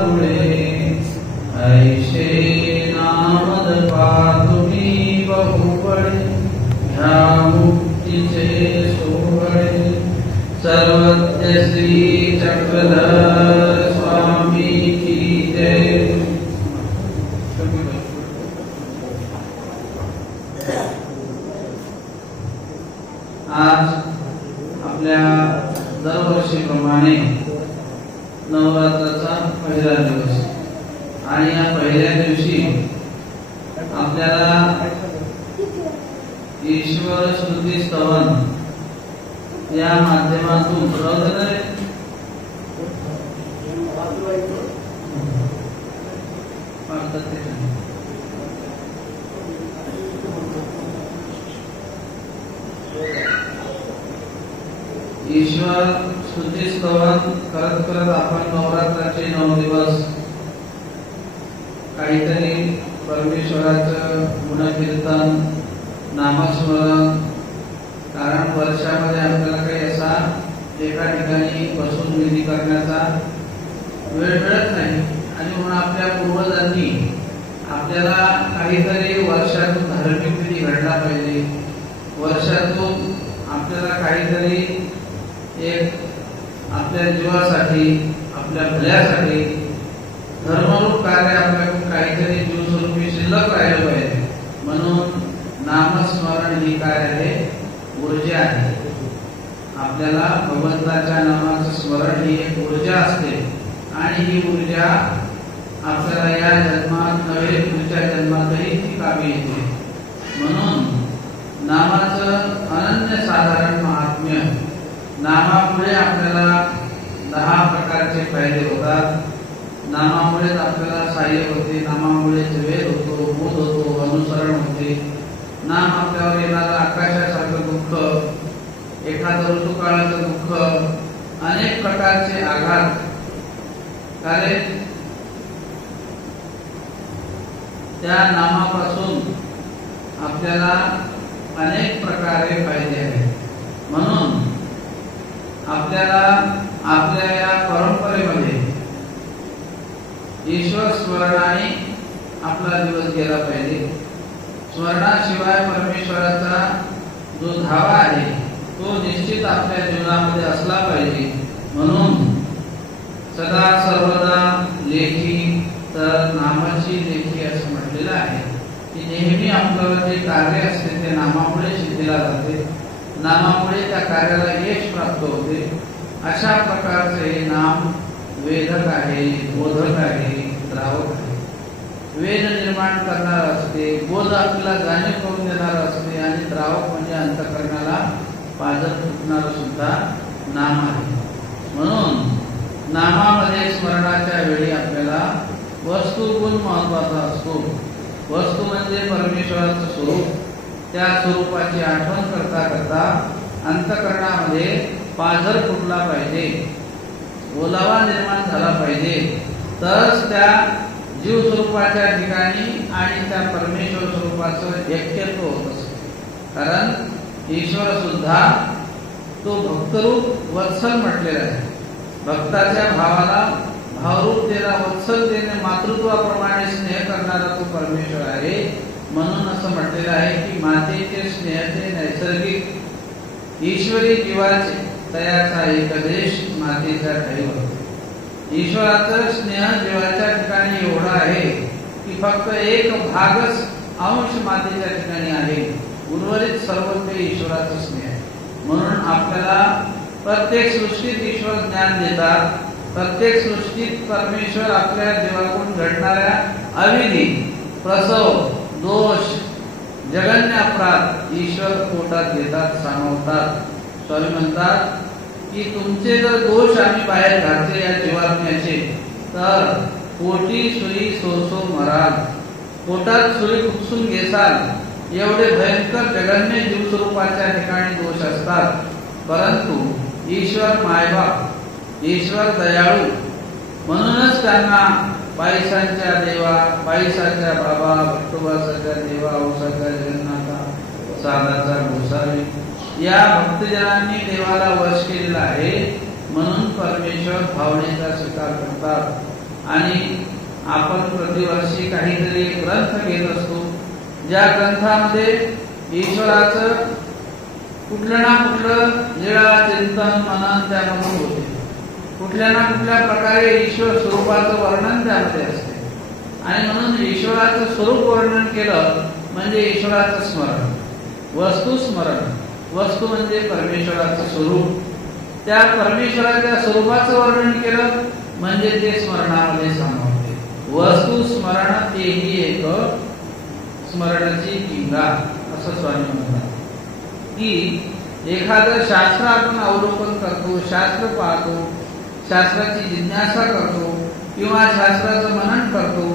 पुढे ऐशे नामद पातुनी बहुबळे ह्या मुक्तीचे सोहळे सर्वज्ञ श्री चक्रधर स्वामी की जय। आज आपल्या दरवर्षीप्रमाणे नवरात्राचा पहिला दिवस आणि या पहिल्या दिवशी आपल्याला ईश्वर स्तुती स्तवन या माध्यमातून ईश्वर स्तुती स्तवन करत करत आपण नवरात्राचे 9 दिवस काहीतरी परमेश्वराचं गुणकीर्तन नामस्मरण, कारण वर्षामध्ये आपल्याला काही असा एका ठिकाणी बसून विधी करण्याचा वेळ मिळत नाही आणि म्हणून आपल्या पूर्वजांनी आपल्याला काहीतरी वर्षातून धार्मिक विधी घडला पाहिजे, वर्षातून आपल्याला काहीतरी एक आपल्या जीवासाठी आपल्या भल्यासाठी धर्मरूप कार्य आपल्याकडून काहीतरी जीवस्वरूपी शिल्लक राहिलं पाहिजे। म्हणून नामस्मरण ही काय आहे? ऊर्जा आहे। आपल्याला भगवंताच्या नामाचं स्मरण ही एक ऊर्जा असते आणि ही ऊर्जा आपल्याला या जन्मात नव्हे पुढच्या जन्मातही ती कामी येते। म्हणून नामाचं अनन्यसाधारण महात्म्य, नामामुळे आपल्याला 10 प्रकारचे फायदे होतात। नामामुळेच आपल्याला सहाय्य होते, नामामुळेच वेद होतो, बोध होतो, अनुसरण होते। नाम आपल्यावर येणारं आकाशासारखं दुःख, एखादं ऋतुकाळाचं दुःख, अनेक प्रकारचे आघात, कारण त्या नामापासून आपल्याला अनेक प्रकारे फायदे आहेत। म्हणून आपल्याला आपल्या या परंपरेमध्ये ईश्वर स्मरणाने आपला दिवस गेला पाहिजे। स्मरणाशिवाय परमेश्वराचा जो धावा आहे तो निश्चित आपल्या जीवनामध्ये असला पाहिजे। म्हणून सदा सर्वदा लेखी तर नामाची लेखी असं म्हटलेलं आहे की नेहमी आपल्याला जे कार्य असते ते नामामुळे सिद्धीला जाते, नामामुळे त्या कार्याला यश प्राप्त होते। अशा प्रकारचे नाम वेदक आहे, बोधक आहे, द्रावक आहे। वेद निर्माण करणार असते, बोध आपल्याला जाणीव करून देणार असते आणि द्रावक म्हणजे अंतःकरणाला पाजर फुटणार सुद्धा नाम आहे। म्हणून नामामध्ये स्मरणाच्या वेळी आपल्याला वस्तुगुण महत्वाचा असतो। वस्तू म्हणजे परमेश्वराचं स्वरूप, त्या स्वरूपाची आठवण करता करता अंतःकरणामध्ये पाझर फुटला पाहिजे, ओलावा निर्माण झाला पाहिजे, तरच त्या जीव स्वरूपाच्या ठिकाणी आणि त्या परमेश्वर स्वरूपाचं ऐक्यत्व होत असते। कारण ईश्वर सुद्धा तो भक्तरूप वत्सल म्हटलेला आहे। भक्ताच्या भावाला भावरूप देणं, वत्सलतेने मातृत्वाप्रमाणे स्नेह करणारा तो परमेश्वर आहे। म्हणून असं म्हटलेलं आहे की मातेचे स्नेह ते नैसर्गिक, ईश्वरी जीवाचे तयाचा एकदेश मातेच्या ठाई होतो। ईश्वराचा स्नेह जीवाच्या ठिकाणी एवढा आहे की फक्त एक भागच अंश मातेच्या ठिकाणी आहे, उर्वरित सर्व ते ईश्वराचं स्नेह आहे। म्हणून आपल्याला प्रत्येक सृष्टीत ईश्वर ज्ञान देतात, प्रत्येक सृष्टीत परमेश्वर आपल्या जीवाकडून घडणाऱ्या अविधी, प्रसव, दोष, जघन्य अपराध ईश्वर पोटात घेतात, सामावतात। स्वामी म्हणतात की तुमचे जर दोष आम्ही बाहेर घातले या जीवात्म्याचे तर पोटी सुरी सोसो मराल, पोटात सुरी खुपसून घेसाल, एवढे भयंकर जघन्य जीवस्वरूपाच्या ठिकाणी दोष असतात। परंतु ईश्वर मायबाप, ईश्वर दयाळू, म्हणूनच त्यांना बाईसांच्या देवा, बाईसांच्या बाबा, भट्टोबासाच्या देवा, औसाच्या जगन्नाथा, साधाचा गोसावी या भक्तजनांनी देवाला वश केलेला आहे। म्हणून परमेश्वर भावनेचा स्वीकार करतात। आणि आपण प्रतिवर्षी काहीतरी ग्रंथ घेत असतो, ज्या ग्रंथामध्ये ईश्वराचं कुठलं ना कुठलं लीळा चिंतन मनन त्यामधून होते, कुठल्या ना कुठल्या प्रकारे ईश्वर स्वरूपाचं वर्णन त्यामध्ये असते. आणि म्हणून ईश्वराचं स्वरूप वर्णन केलं म्हणजे ईश्वराचं स्मरण, वस्तू स्मरण. वस्तू म्हणजे परमेश्वराचं स्वरूप, त्या परमेश्वराच्या स्वरूपाचं वर्णन केलं म्हणजे ते स्मरणामध्ये सामावते. वस्तू स्मरण तेही एक स्मरणाची पिंगा, असं स्वामी म्हणतात. की एखादं शास्त्र आपण अवलोकन करतो, शास्त्र पाहतो, शास्त्राची जिज्ञासा करतो किंवा शास्त्राचं मनन करतो,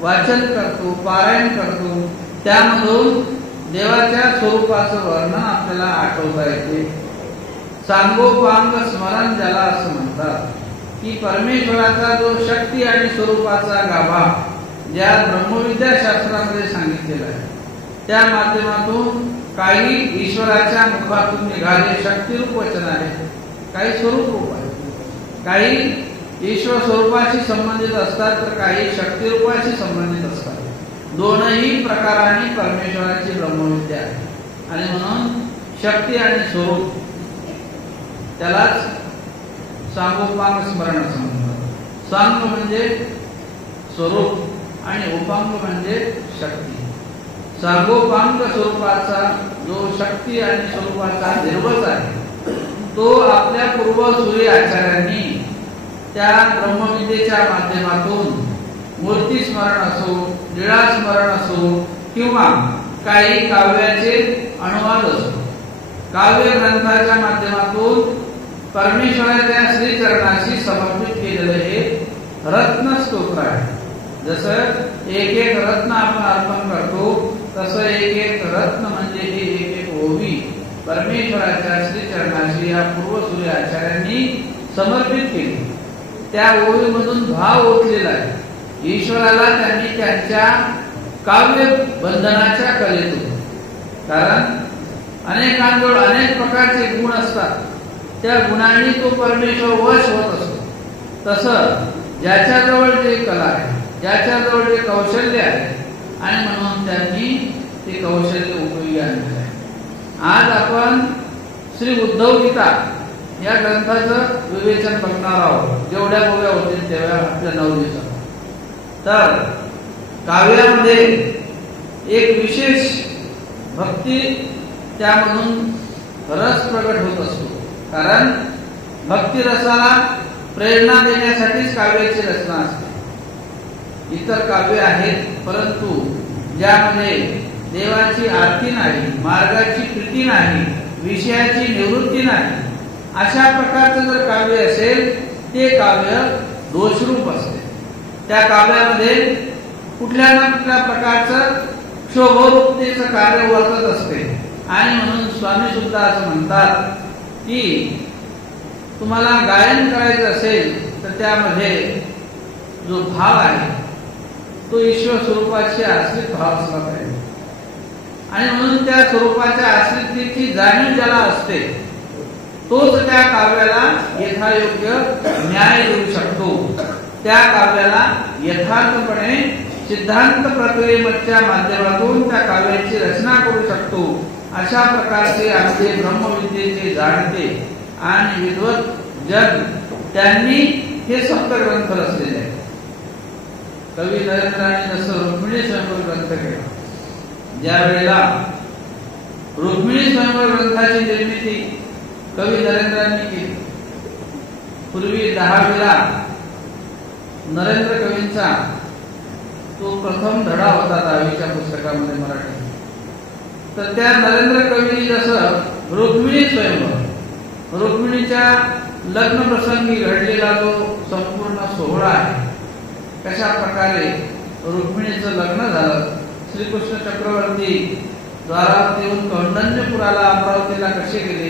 वाचन करतो, पारायण करतो, त्यामधून देवाच्या स्वरूपाचं वर्णन आपल्याला आठवता येते. सांगोपांग स्मरण ज्याला असं म्हणतात, की परमेश्वराचा जो शक्ती आणि स्वरूपाचा गाभा ज्या ब्रह्मविद्या शास्त्रामध्ये सांगितलेला आहे, त्या माध्यमातून काही ईश्वराच्या मुखातून निघाले शक्तिरूप वचन आहे, काही स्वरूप रूप आहे. काही ईश्वर स्वरूपाशी संबंधित असतात तर काही शक्तिरूपाशी संबंधित असतात. दोनही प्रकारांनी परमेश्वराची ब्रह्मविद्या आहे. आणि म्हणून शक्ती आणि स्वरूप त्यालाच सांगोपांग स्मरण असं म्हणतात. सांग म्हणजे स्वरूप आणि उपांग म्हणजे शक्ती. सांगोपांग स्वरूपाचा जो शक्ती आणि स्वरूपाचा निर्वच आहे, तो आपल्या पूर्व सूर्य आचार्यांनी त्या ब्रह्मविद्येच्या माध्यमातून मूर्ती स्मरण असो, लीळा स्मरण असो किंवा काही काव्याचे अनुवाद असो, काव्य ग्रंथाच्या माध्यमातून परमेश्वराच्या श्रीचरणाशी समर्पित केलेले हे रत्न स्तोत्र आहे. जसं एक एक रत्न आपण अर्पण करतो, तसं एक एक रत्न म्हणजे हे एक एक ओवी परमेश्वराच्या श्रीचरणाशी या पूर्वसूर्य आचार्यांनी समर्पित केली. त्या ओवीमधून भाव ओतलेला आहे. ईश्वराला त्यांनी त्यांच्या काव्य बंधनाच्या कलेतून, कारण अनेकांजवळ अनेक प्रकारचे गुण असतात, त्या गुणांनी तो परमेश्वर वश होत असतो. तसं ज्याच्याजवळ जे कला आहे, ज्याच्याजवळ जे कौशल्य आहे, आणि म्हणून त्यांनी ते कौशल्य उपयोगी आणले आहे. आज आपण श्री उद्धव गीता या ग्रंथाचं विवेचन बघणार आहोत. जेवढ्या गोव्या होतील तेवढ्या आपल्या 9 दिवसात. तर काव्यामध्ये एक विशेष भक्ती त्यामधून रस प्रगट होत असतो. कारण भक्ती रसाला प्रेरणा देण्यासाठीच काव्याची रचना असते. इतर काव्य आहेत, परंतु ज्यामध्ये देवाची आरती नाही, मार्गाची प्रीती नाही, विषयाची निवृत्ती नाही, अशा प्रकारचं जर काव्य असेल ते काव्य दोषरूप असते. त्या काव्यामध्ये कुठल्या ना कुठल्या प्रकारचं क्षोभरूपतेचं कार्य वर्तत असते. आणि म्हणून स्वामी सुद्धा असं म्हणतात की तुम्हाला गायन करायचं असेल तर त्यामध्ये जो भाव आहे तो ईश्वर स्वरूपाशी आश्रित भाव असला पाहिजे. आणि म्हणून त्या स्वरूपाच्या आश्रितेची जाणीव ज्याला असते तोच त्या काव्याला यथायोग्य न्याय देऊ शकतो. त्या काव्याला यथार्थपणे सिद्धांत प्रक्रियेच्या माध्यमातून त्या काव्याची रचना करू शकतो. अशा प्रकारचे आमचे ब्रह्मविद्येचे जाणते आणि विद्वत जन त्यांनी हे सप्त ग्रंथ रचलेले आहेत. कवी नरेंद्रांनी जसं रुक्मिणी स्वयंवर ग्रंथ केला, ज्या वेळेला रुक्मिणी स्वयंवर ग्रंथाची निर्मिती कवी नरेंद्रांनी केली, पूर्वी 10वीला नरेंद्र कवींचा तो प्रथम धडा होता 10वीच्या पुस्तकामध्ये मराठी. तर त्या नरेंद्र कवींनी जसं रुक्मिणी स्वयंवर, रुक्मिणीच्या लग्न प्रसंगी घडलेला जो संपूर्ण सोहळा आहे, कशा प्रकारे रुक्मिणीचं लग्न झालं, श्रीकृष्ण चक्रवर्ती द्वारावतीहून कौंडण्यपुराला अमरावतीला कसे गेले,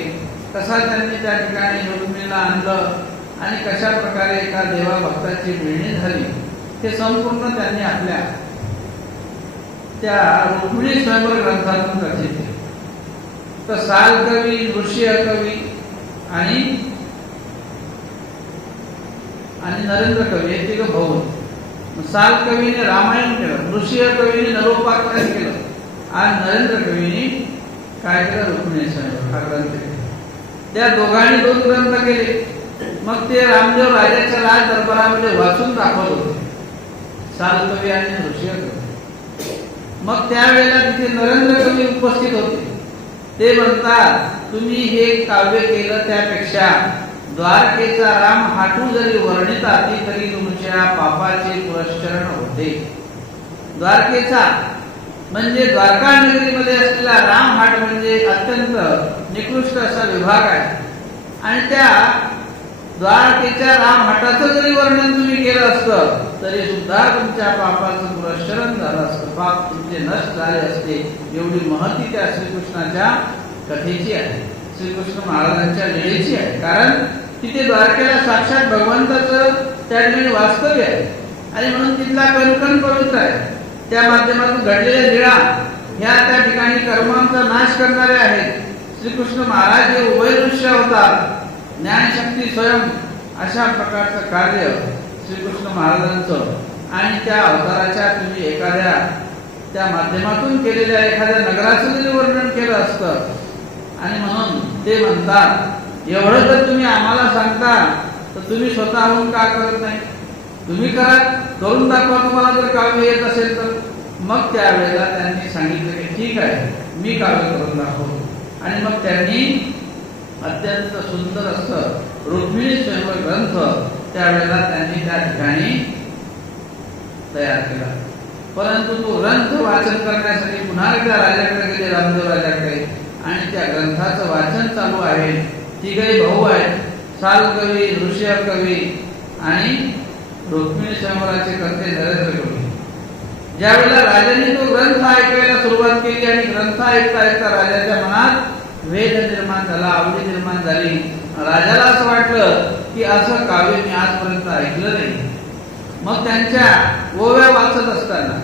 कसा त्यांनी त्या ठिकाणी रुक्मिणीला आणलं आणि कशा प्रकारे एका देवाभक्ताची मिळणी झाली, हे संपूर्ण त्यांनी आपल्या त्या रुक्मिणी स्वयंवर ग्रंथातून रचित केले. तर साल कवी, ऋषी कवी आणि नरेंद्र कवी हे तिघ भाऊ. साल कवीने रामायण केलं, नृसिंह कवीने नरोपाख्यान केलं आणि नरेंद्र कवीने काय केलं, रुक्मिणी स्वयंवर हा ग्रंथ केला. त्या दोघांनी 2 ग्रंथ केले. मग ते रामदेव राजाच्या राज दरबारामध्ये वाचून दाखवत होते, साल कवी आणि नृसिंह कवी. मग त्यावेळेला तिथे नरेंद्र कवी उपस्थित होते. ते म्हणतात, तुम्ही हे काव्य केलं त्यापेक्षा द्वारकेचा राम हाटू जरी वर्णिताती तरी तुमच्या पापाचे पुरस्करण होते. द्वारकेचा म्हणजे द्वारका नगरीमध्ये असलेला रामहाट म्हणजे अत्यंत निकृष्ट असा विभाग आहे. आणि त्या द्वारकेच्या रामहाटाचं जरी वर्णन तुम्ही केलं असतं तरी सुद्धा तुमच्या पापाचं पुरस्करण झालं असतं, पाप तुमचे नष्ट झाले असते. एवढी महती त्या श्रीकृष्णाच्या कथेची आहे, श्रीकृष्ण महाराजांच्या लीळेची आहे. कारण तिथे द्वारकेला साक्षात भगवंताचं त्या ठिकाणी वास्तव्य आहे आणि म्हणून तिथला कणकण पवित्र आहे. त्या माध्यमातून घडलेल्या लीळा ह्या त्या ठिकाणी कर्मांचा नाश करणाऱ्या आहेत. श्रीकृष्ण महाराज हे उभयदृश्य अवतार, ज्ञानशक्ती स्वयं अशा प्रकारचं कार्य श्रीकृष्ण महाराजांचं आणि त्या अवताराच्या तुम्ही एखाद्या त्या माध्यमातून केलेल्या एखाद्या नगराचं जरी वर्णन केलं असतं. आणि म्हणून ते म्हणतात, एवढं जर तुम्ही आम्हाला सांगता तर तुम्ही स्वतःहून का करत नाही, तुम्ही करा, करून दाखवा तुम्हाला जर काव्य येत असेल तर. मग त्यावेळेला त्यांनी सांगितलं की ठीक आहे, मी काव्य करून दाखवतो. आणि मग त्यांनी अत्यंत सुंदर असं रुक्मिणी स्वयंवर ग्रंथ त्यावेळेला त्यांनी त्या ठिकाणी तयार केला. परंतु तो ग्रंथ वाचन करण्यासाठी पुन्हा एकदा राजाकडे गेले, रामदेव राजाकडे, आणि त्या ग्रंथाचं वाचन चालू आहे. तिघही भाऊ आहेत, साल कवी, नृसिंह कवी आणि रुक्मिणी स्वयंवराचे कर्ते नरेंद्र कवी. ज्यावेळेला राजाने तो ग्रंथ ऐकायला सुरुवात केली आणि ग्रंथ ऐकता ऐकता राजाच्या मनात वेद निर्माण झाला, आवडी निर्माण झाली. राजाला असं वाटलं की असं काव्य मी आजपर्यंत ऐकलं नाही. मग त्यांच्या ओव्या वाचत असताना,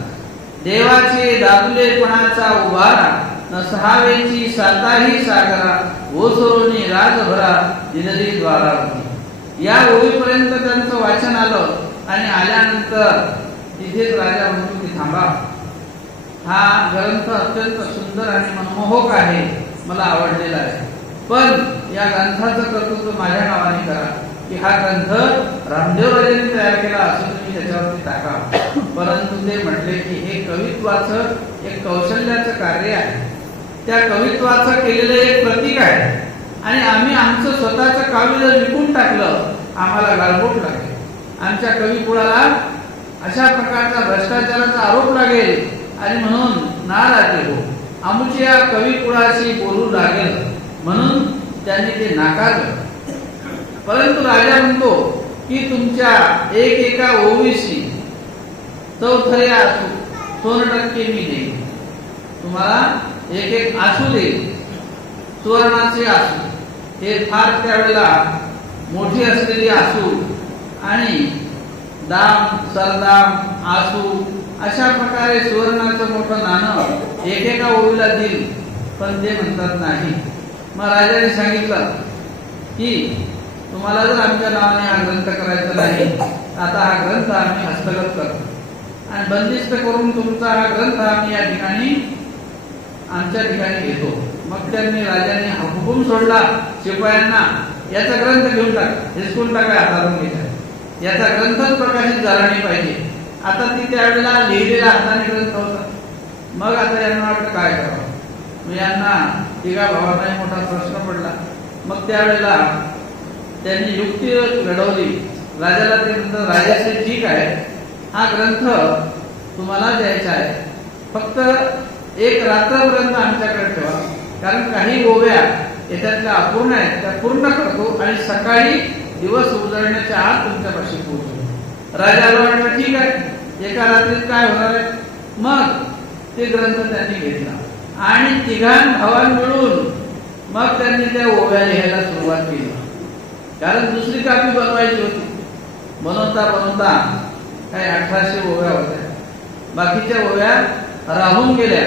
देवाचे दाबलेपणाचा उभारा नसहावेची साताही सागरा ओसरोनी राजभरा दिनदी द्वारावती, या ओळीपर्यंत त्यांचं वाचन आलं. आणि आल्यानंतर तिथेच राजा म्हणतो की थांबा, हा ग्रंथ अत्यंत सुंदर आणि मनमोहक आहे, मला आवडलेला आहे, पण या ग्रंथाचं कर्तृत्व माझ्या नावाने करा, की हा ग्रंथ रामदेव राजांनी तयार केला असं तुम्ही त्याच्यावरती टाका. परंतु ते म्हटले की हे कवित्वाचं एक कौशल्याचं कार्य आहे, त्या कवित्वाचं केलेलं एक प्रतीक आहे आणि आम्ही आमचं स्वतःचं काव्य जर विकून टाकलं आम्हाला गालबोट लागेल, आमच्या कविकुळाला अशा प्रकारचा भ्रष्टाचाराचा आरोप लागेल आणि म्हणून नाराज हो, आमच्या कविकुळाशी बोलू लागेल, म्हणून त्यांनी ते नाकारलं. परंतु राजा म्हणतो की तुमच्या एका ओवीशी चौथऱ्या असू 100% मी देईन, तुम्हाला एक आसू देईल, सुवर्णाचे आसू, हे फार त्यावेळेला मोठी असलेली आसू आणि दाम, सरदाम, आसू अशा प्रकारे सुवर्णाचं मोठं नाणं एकेका ओवीला देईल. पण ते म्हणतात नाही. मग राजाने सांगितलं की तुम्हाला जर आमच्या नावाने हा ग्रंथ करायचा नाही, आता हा ग्रंथ आम्ही हस्तगत करतो आणि बंदिस्त करून तुमचा हा ग्रंथ आम्ही या ठिकाणी आमच्या ठिकाणी घेतो. मग त्यांनी राजाने हुकूम सोडला शिपायांना, याचा ग्रंथ घेऊन टाक, हिसकून टाका, हातातून घ्यायचा, याचा ग्रंथच प्रकाशित झाला नाही पाहिजे. आता ती त्यावेळेला लिहिलेला हाताने ग्रंथ होता. मग आता यांना वाटलं काय करावं. मग यांना तिघा भावांना मोठा प्रश्न पडला. मग त्यावेळेला त्यांनी युक्ती घडवली. राजाला ते म्हणतात, राजाचे ठीक आहे, हा ग्रंथ तुम्हाला द्यायचा आहे, फक्त एक रात्रपर्यंत आमच्याकडे ठेवा, कारण काही ओव्या याच्यातल्या अपूर्ण आहेत त्या पूर्ण करतो आणि सकाळी दिवस उजळण्याच्या आत तुमच्यापाशी पोहोचतो. राजाला वाटलं ठीक आहे, एका रात्रीत काय होणार आहे. मग ते ग्रंथ त्यांनी घेतला आणि तिघां भावां मिळून मग त्यांनी त्या ओव्या लिहायला सुरुवात केली. कारण दुसरी कापी बनवायची होती. बनवता बनवता काही 1800 ओव्या होत्या, बाकीच्या ओव्या राहून गेल्या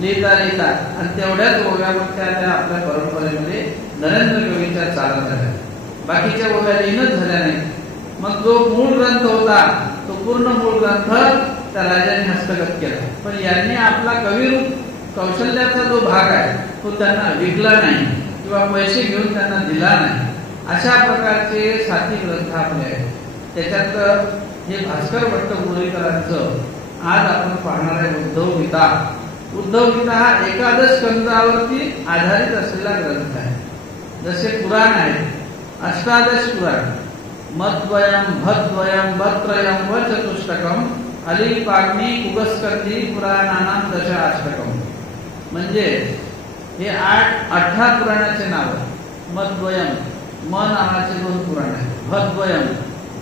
लिहिता लिहिता, आणि तेवढ्याच ओव्या मग त्या आपल्या परंपरेमध्ये नरेंद्र कवींच्या चालत झाल्या. बाकीच्या ओव्या लिहिणंच झाल्या नाही. मग जो मूळ ग्रंथ होता तो पूर्ण मूळ ग्रंथ त्या राजाने हस्तगत केला, पण यांनी आपला कविरूप कौशल्याचा जो भाग आहे तो त्यांना विकला नाही किंवा पैसे घेऊन त्यांना दिला नाही. अशा प्रकारचे 7 ग्रंथ आपले आहेत. त्याच्यात हे भास्कर भट्ट बोरीकरांचं आज आपण पाहणार आहे उद्धव गीता. उद्धव गीता हा एकादश स्कंदावरती आधारित असलेला ग्रंथ आहे. जसे पुराण आहेत 18 पुराण, मद्वयम भद्वयम भत्रयम व चतुष्टकम अलिपाग्नि कुगस्कंदी पुराणानाम दशाष्टकम. म्हणजे हे 18 पुराणाचे नाव. मद्वयम म नावाचे 2 पुराण आहेत, भद्वयम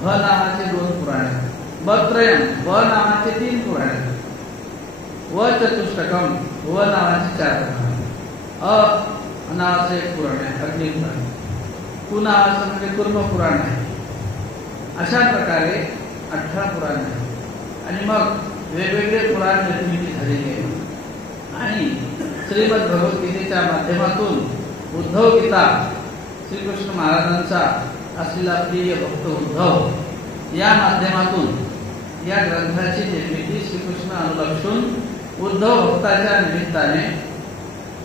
भ नावाचे 2 पुराण आहेत, भत्रयम व नावाचे 3 पुराण आहेत, व चतुष्टकम व नावाचे 4 पुराण आहेत, अ नावाचे 1 पुराण आहे अग्निपुराण, कु नावाचं म्हणजे कुर्म पुराण आहे. अशा प्रकारे 18 पुराण आहेत. आणि मग वेगवेगळे पुराण निर्मिती झालेली आहे. आणि श्रीमद भगवद्गीतेच्या माध्यमातून उद्धव गीता श्रीकृष्ण महाराजांचा असलेला प्रिय भक्त उद्धव या माध्यमातून या ग्रंथाची निर्मिती श्रीकृष्ण अनुलक्षून उद्धव भक्ताच्या निमित्ताने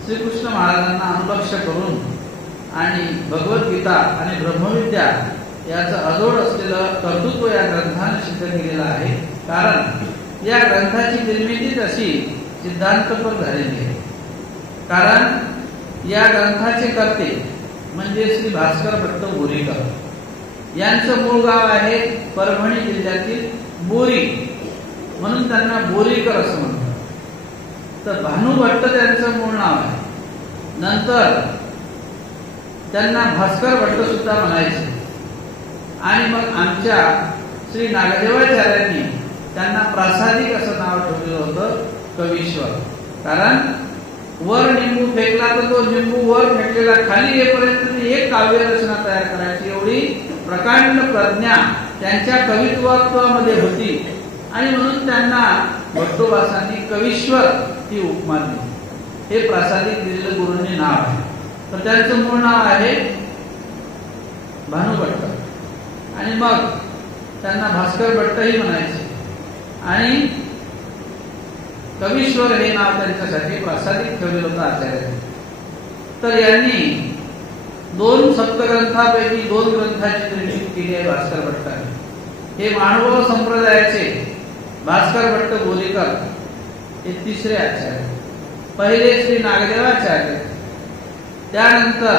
श्रीकृष्ण महाराजांना अनुलक्ष करून आणि भगवद्गीता आणि ब्रह्मविद्या याचं अजोड असलेलं कर्तृत्व या ग्रंथाने सिद्ध केलेलं आहे. कारण या ग्रंथाची निर्मितीच अशी सिद्धांतपर झालेली आहे. कारण या ग्रंथाचे कर्ते म्हणजे श्री भास्कर भट्ट बोरीकर यांचं मूळ गाव आहे परभणी जिल्ह्यातील बोरी, म्हणून त्यांना बोरीकर असं म्हणतात. तर भानू भट्ट त्यांचं मूळ नाव आहे. नंतर त्यांना भास्कर भट्ट सुद्धा म्हणायचे. आणि मग आमच्या श्री नागदेवाचार्यांनी त्यांना प्रासादिक असं नाव ठेवलेलं होतं कवीश्वर. कारण वर निंबू फेकला तर तो निंबू वर फेकलेला खाली येईपर्यंत एक काव्य रचना तयार करायची एवढी प्रकांड प्रज्ञा त्यांच्या कवित्वामध्ये होती. आणि म्हणून त्यांना भट्टोबासांनी कवीश्वर ही उपमा दिली. हे प्रासादिक दिलेलं गुरूंनी नाव आहे. तर त्यांचं मूळ नाव आहे भानू भट्ट. आणि मग त्यांना भास्कर भट्टही म्हणायचे. आणि कवीश्वर हे नाव त्यांच्यासाठी प्रासादिक ठेवलेलं होतं आचार्यांनी. तर यांनी 2 सप्तग्रंथापैकी 2 ग्रंथाची निर्मिती केली आहे भास्कर भट्टांनी. हे मानव संप्रदायाचे भास्कर भट्ट बोरीकर हे 3रे आचार्य. पहिले श्री नागदेवाचार्य, त्यानंतर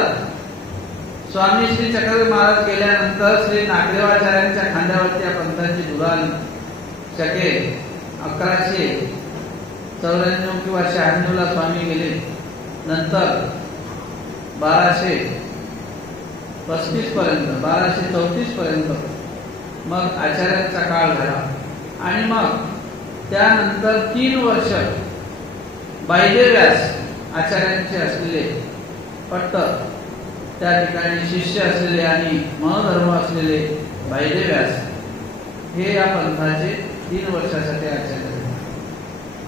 स्वामी श्री चक्रवर्ती महाराज गेल्यानंतर श्री नागदेवाचार्यांच्या खांद्यावरती या पंथाची धुरा आली. शके 1194 किंवा 96 ला स्वामी गेले. नंतर 1235 पर्यंत 1234 पर्यंत मग आचार्यांचा काळ झाला. आणि मग त्यानंतर 3 वर्ष बायदेव व्यास आचार्यांचे असलेले पट्ट त्या ठिकाणी शिष्य असलेले आणि मनोधर्म असलेले बायदेव व्यास हे या पंथाचे 3 वर्षासाठी आचार्य.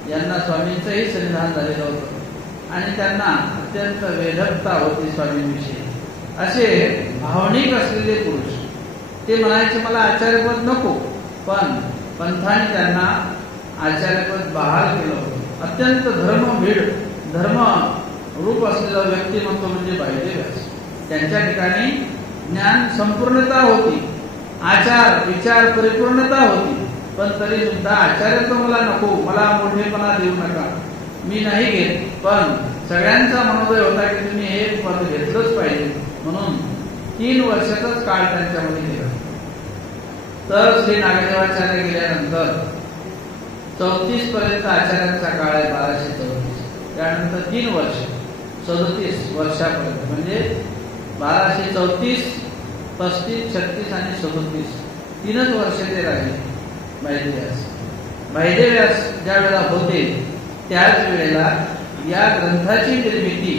यांना स्वामींचंही संधान झालेलं होतं आणि त्यांना अत्यंत वेधकता होती स्वामींविषयी. असे भावनिक असलेले पुरुष ते म्हणायचे मला आचार्यपद नको, पण पंथाने त्यांना आचार्यपद बहाल केलं होतं. अत्यंत धर्म रूप असलेला व्यक्तिमत्व म्हणजे बायदेव व्यास. त्यांच्या ठिकाणी ज्ञान संपूर्णता होती, आचार विचार परिपूर्णता होती. पण तरी सुद्धा आचार्य मला नको, मला मोठेपणा देऊ नका, मी नाही घेत. पण सगळ्यांचा मनोदय होता की तुम्ही हे पद घेतलंच पाहिजे. म्हणून 3 वर्षाचाच काळ त्यांच्यामध्ये गेला. तर श्री नागदेवाचार्य गेल्यानंतर 34 पर्यंत आचार्यांचा काळ आहे 1234. त्यानंतर 3 वर्ष 37 वर्षापर्यंत म्हणजे 1234, 35, 36 आणि 37 3च वर्ष ते राहिले बायदेव व्यास. बायदेव व्यास ज्या वेळेला होते त्याच वेळेला या ग्रंथाची निर्मिती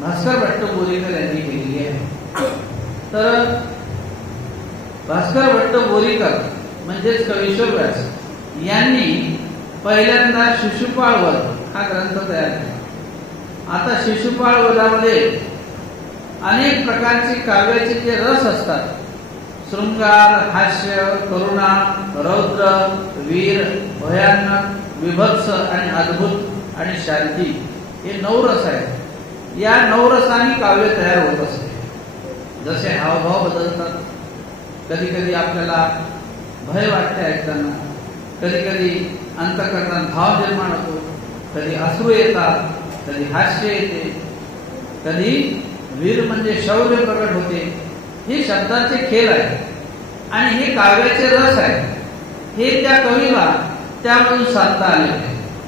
भास्कर भट्ट बोरीकर यांनी केलेली आहे. तर भास्कर भट्ट बोरीकर म्हणजेच कवीश्वर व्यास यांनी पहिल्यांदा शिशुपाळ वध हा ग्रंथ तयार केला. आता शिशुपाळ वधामध्ये अनेक प्रकारचे काव्याचे जे रस असतात, शृंगार, हास्य, करुणा, रौद्र, वीर, भयानक, विभत्स आणि अद्भुत आणि शांती हे 9 रस आहेत. या 9 रसांनी काव्य तयार होत असते. जसे हावभाव बदलतात, कधी कधी आपल्याला भय वाटते ऐकताना, कधी कधी अंतःकरणात भाव निर्माण होतो, कधी अश्रू येतात, कधी हास्य येते, कधी वीर म्हणजे शौर्य प्रकट होते. हे शब्दाचे खेळ आहे आणि हे काव्याचे रस आहे. हे त्या कवीला त्यामधून साधता आले.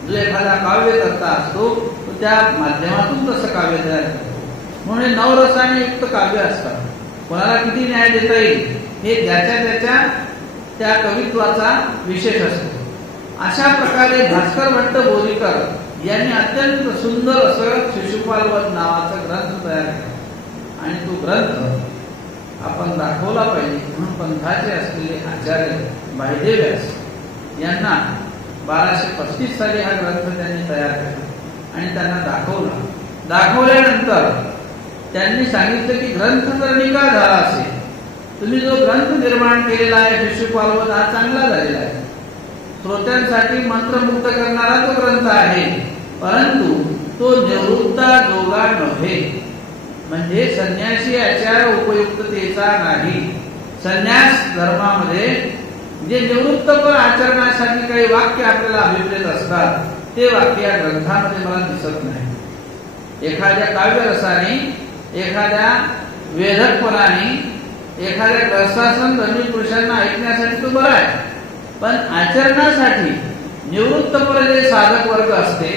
जो एखादा काव्य करता असतो तो त्या माध्यमातून तसं काव्य तयार करतो. म्हणून 9 रसाने युक्त काव्य असतात. कोणाला किती न्याय देता येईल हे ज्याच्या त्याच्या त्या कवित्वाचा विशेष असतो. अशा प्रकारे भास्कर भट्ट बोरीकर यांनी अत्यंत सुंदर असं शिशुपालवध नावाचा ग्रंथ तयार केला आणि तो ग्रंथ आपण दाखवला पाहिजे. म्हणून पंथाचे असलेले आचार्य बायदेव व्यास यांना 1235 साली हा ग्रंथ त्यांनी तयार केला आणि त्यांना दाखवला. दाखवल्यानंतर त्यांनी सांगितलं की ग्रंथ जर निकाल झाला असेल, तुम्ही जो ग्रंथ निर्माण केलेला आहे शिशुपालवध हा चांगला झालेला आहे, श्रोत्यांसाठी मंत्रमुग्ध करणारा तो ग्रंथ आहे, परंतु तो निवृत्ताजोगा नव्हे. म्हणजे संन्यासी आचार उपयुक्ततेचा नाही. संन्यास धर्मामध्ये जे निवृत्तपर आचरणासाठी काही वाक्य आपल्याला अभिप्रेत असतात ते वाक्य या ग्रंथामध्ये मला दिसत नाही. एखाद्या काव्यरसाने, एखाद्या वेधकपणाने, एखाद्या ग्रस्तासन धर्मी पुरुषांना ऐकण्यासाठी तो बरा आहे, पण आचरणासाठी निवृत्तपर जे साधक वर्ग असते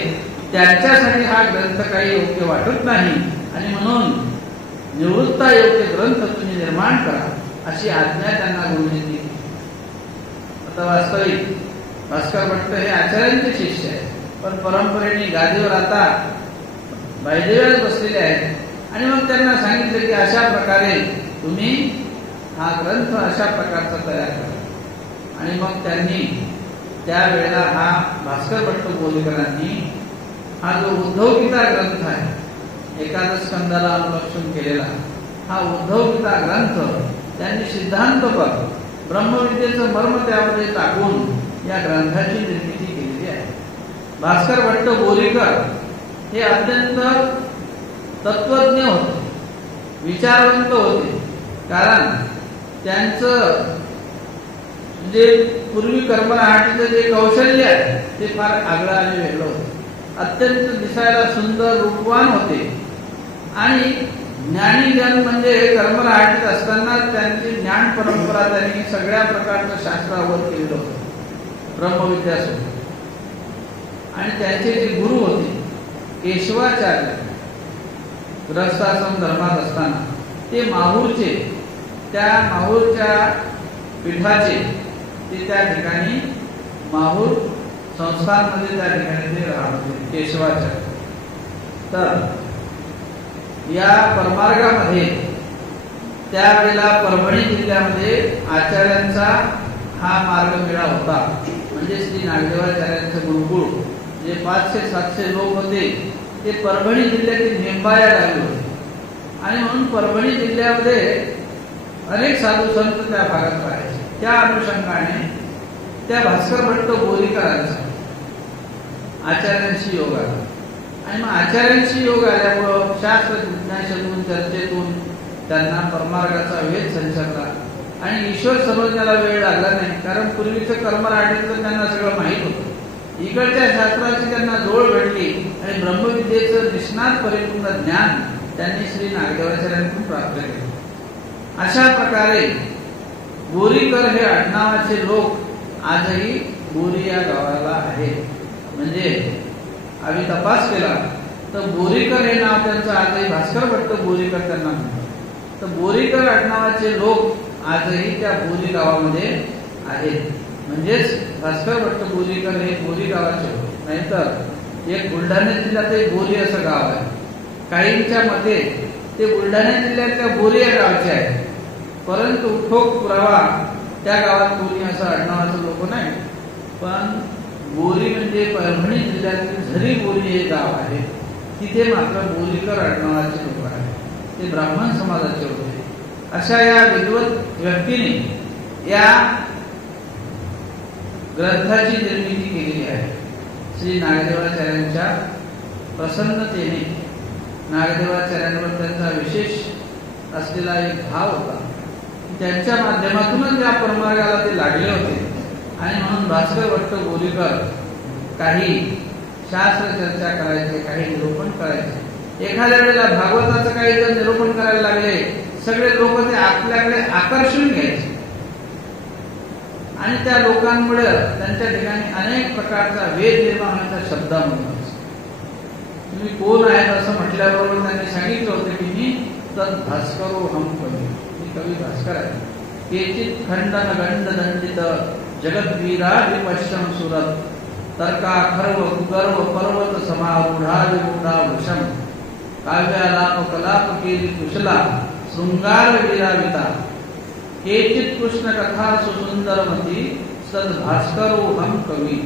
त्यांच्यासाठी हा ग्रंथ काही योग्य वाटत नाही. आणि म्हणून निवृत्तायोग्य ग्रंथ तुम्ही निर्माण करा अशी आज्ञा त्यांना गुरुजींनी दिली. आता वास्तविक भास्कर भट्ट हे आचार्यांचे शिष्य आहेत, पण परंपरेने गादीवर आता बायदेव्यात बसलेले आहेत आणि मग त्यांना सांगितलं की अशा प्रकारे तुम्ही हा ग्रंथ अशा प्रकारचा तयार करा. आणि मग त्यांनी त्यावेळेला हा भास्कर भट्ट बोरीकरांनी हा जो उद्धव गीता ग्रंथ आहे, एकादश स्कंदाला अनुलक्षण केलेला हा उद्धव गीता ग्रंथ त्यांनी सिद्धांतपर ब्रह्मविद्येचं मर्म त्यामध्ये टाकून या ग्रंथाची निर्मिती केलेली आहे. भास्कर भट्ट बोरीकर हे अत्यंत तत्वज्ञ होते, विचारवंत होते. कारण त्यांचं जे पूर्वी कर्मराहाटीचं जे कौशल्य आहे ते फार आगळं आणि वेगळं होतं. अत्यंत दिसायला सुंदर रूपवान होते आणि ज्ञानीजन म्हणजे कर्मराहाटीत असताना त्यांची ज्ञान परंपरा त्यांनी सगळ्या प्रकारचं शास्त्रावर केलेलं होतं ब्रह्मविद्यासोबत. आणि त्यांचे जे गुरु होते केशवाचार्य ग्रस्ताश्रम धर्मात असताना ते माहूरचे, त्या माहूरच्या पीठाचे ते त्या ठिकाणी माहूर संस्थांमध्ये त्या ठिकाणी ते राहत होते केशवाचार्य. तर या परमार्गामध्ये त्यावेळेला परभणी जिल्ह्यामध्ये आचार्यांचा हा मार्ग मिळा होता. म्हणजे श्री नागदेवाचार्यांचं गुरुकुळ जे 500-700 लोक होते ते परभणी जिल्ह्यातील निंबाया गावी होते. आणि म्हणून परभणी जिल्ह्यामध्ये अनेक साधू संत त्या भागात राहायचे. त्या अनुषंगाने त्या भास्कर भट्ट बोरीकरांचा आचार्यांशी योग आला. आणि मग आचार्यांशी योग आल्यामुळं शास्त्र जिज्ञासेतून चर्चेतून त्यांना परमार्गाचा वेध संचारला आणि ईश्वर समजण्याला वेळ लागला नाही. कारण पूर्वीचं कर्मराहाटीचं त्यांना सगळं माहीत होतं. इकडच्या शास्त्राची त्यांना जोड भेटली आणि ब्रह्मविद्येचं निष्णात परिपूर्ण ज्ञान त्यांनी श्री नागदेवाचार्यांकडून प्राप्त केले. अशा प्रकारे बोरीकर हे आडनावाचे लोक आजही बोरी या गावाला आहेत. म्हणजे आम्ही तपास केला तर बोरीकर हे नाव त्यांचं आजही भास्कर भट्ट बोरीकर त्यांना म्हणतात. तर बोरीकर आडनावाचे लोक आजही त्या बोरी गावामध्ये आहेत. म्हणजेच भास्कर भट्ट बोरीकर हे बोरी गावाचे होते. नाहीतर एक बुलढाणा जिल्ह्यात एक बोरी असं गाव आहे. काहींच्या मते ते बुलढाणा जिल्ह्यातल्या बोरी या गावचे आहे, परंतु ठोक पुरावा त्या गावात बोरी असं आडनावाचं लोक नाही. पण बोरी म्हणजे परभणी जिल्ह्यातील झरी बोरी हे गाव आहे. तिथे मात्र बोरीकर आडनावाचे लोक आहेत. ते ब्राह्मण समाजाचे होते. अशा या विद्वत व्यक्तीने या ग्रंथाची निर्मिती केलेली आहे. श्री नागदेवाचार्यांच्या प्रसन्नतेने नागदेवाचार्यांवर त्यांचा विशेष असलेला एक भाव होता. त्यांच्या माध्यमातूनच या परमार्गाला ते लागले होते. आणि म्हणून भास्कर भट्ट बोरीकर काही शास्त्र चर्चा करायचे, काही निरूपण करायचे. एखाद्या वेळेला भागवताचं काही जर निरूपण करायला लागले, सगळे लोक ते आपल्याकडे आकर्षून घ्यायचे आणि त्या लोकांमुळे त्यांच्या ठिकाणी अनेक प्रकारचा वेद निर्माण होण्याचा शब्दामधून. तुम्ही कोण आहेत असं म्हटल्याबरोबर त्यांनी सांगितलं होतं की मी तद भास्करो हम कवी, मी कवी भास्कर आहे. केचित खंडन गंड दंडित जगद्वीरा विपश्यम सुरत तर्का खर्व कुगर्व पर्वत समारूढा विमूढा वृषम काव्यालाप कलाप केली कुशला शृंगार विराविता केचित कृष्ण कथा सुसुंदरमती सद भास्करो हम कवी.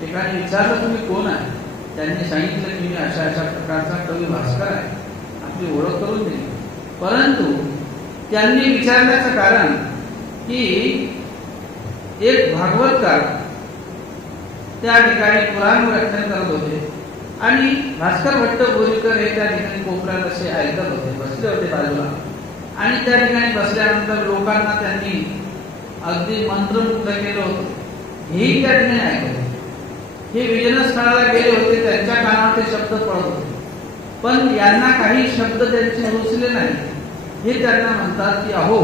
ठिकाणी विचारलं तुम्ही कोण आहे, त्यांनी सांगितलं की मी अशा अशा प्रकारचा कवी भास्कर आहे. आपली ओळख करून दिली. परंतु त्यांनी विचारण्याचं कारण की एक भागवतकार त्या ठिकाणी पुराण व्याख्यान करत होते आणि भास्कर भट्ट बोरीकर हे त्या ठिकाणी कोपऱ्यात असे ऐकत होते, बसले होते बाजूला. आणि त्या ठिकाणी बसल्यानंतर लोकांना त्यांनी अगदी मंत्रमुग्ध केलं होतं. हेही त्या ठिकाणी ऐकत होते. हे विजन स्थळाला गेले होते, त्यांच्या कानावर ते शब्द पडत होते, पण यांना काही शब्द त्यांचे रुचले नाही. हे त्यांना म्हणतात की अहो,